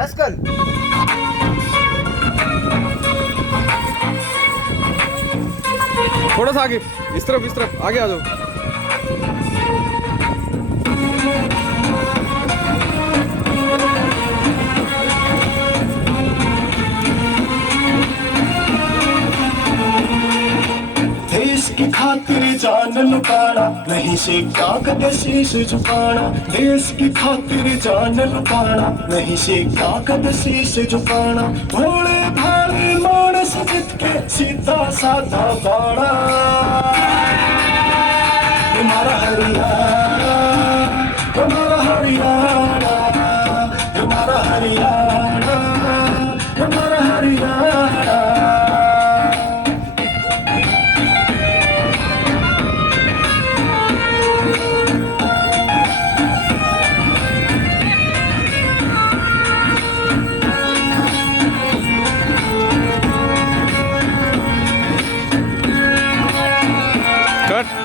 आजकल थोड़ा सा आगे, इस तरफ आगे आ जाओ। देश की खातिर जान लुटाना, नहीं से क्या कदे शीश झुकाना। देश की खातिर जान लुटाना, नहीं से क्या कदे शीश झुकाना। भोले भाले मानस जित के सीधा साधा बाड़ा। हमारा हरियाणा, हमारा हरियाणा, हमारा हरियाणा।